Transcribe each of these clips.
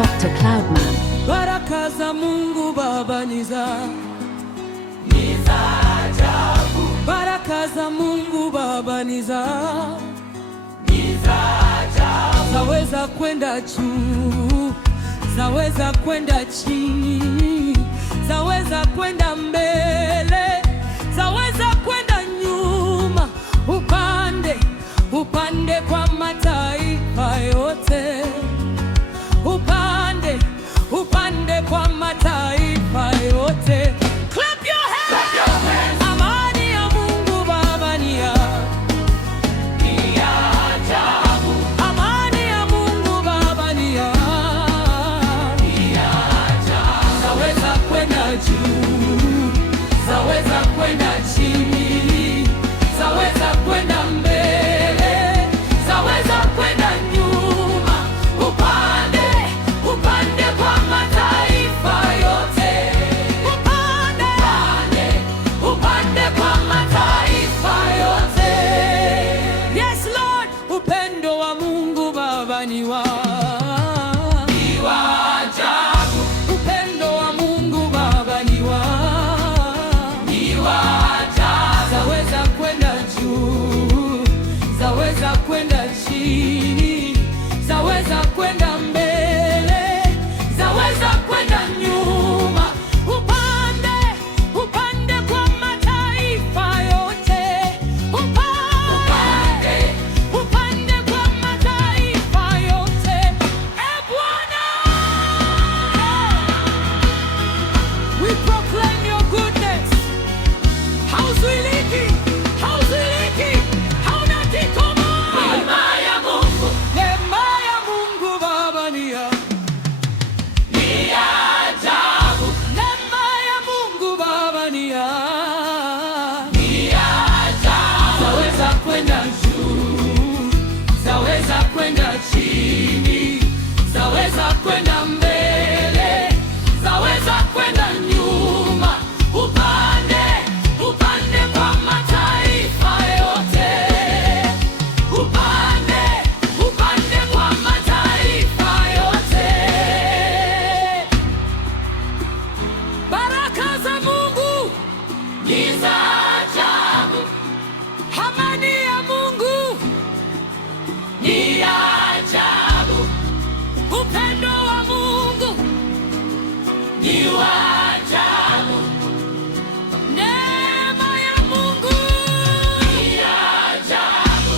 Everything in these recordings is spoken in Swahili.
Dr. Cloudman. Baraka za Mungu Baba ni za ajabu. baraka za Mungu Baba ni za ajabu. zaweza kwenda juu, zaweza kwenda chini, zaweza kwenda mbele, zaweza kwenda nyuma, upande upande kwa mataifa yote, upande upande kwa mataifa yote. Clap your hands. Amani ya Mungu Baba ni ya ajabu. amani ya Mungu Baba ni ya ajabu. zaweza kwenda juu, zaweza kwenda chini, zaweza kwenda mbele, zaweza kwenda nyuma, upande upande kwa mataifa yote, upande upande kwa mataifa yote. Yes Lord, upendo wa Mungu Baba ni wa ajabu. upendo wa Mungu Baba ni wa ajabu. zaweza kwenda juu, zaweza kwenda chini, zaweza kwenda mbele, zaweza kwenda nyuma, upande upande kwa mataifa yote, upande upande kwa mataifa yote. Bwana, we proclaim your goodness. Hauzuiliki, hauzuiliki, hauna kikomo. Neema ya Mungu Neema ya Mungu Baba ni ya ajabu. neema ya Mungu Baba ni ya ajabu. zaweza kwenda juu, zaweza kwenda chini, zaweza kwenda mbele, zaweza kwenda nyuma, upande upande kwa mataifa yote, upande upande kwa mataifa yote. Baraka za Mungu Ni za ajabu. amani ya Mungu Ni ajabu. upendo wa Mungu Ni wa ajabu. neema ya Mungu Ni ajabu.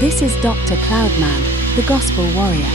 This is Dr. Cloudman, the Gospel Warrior.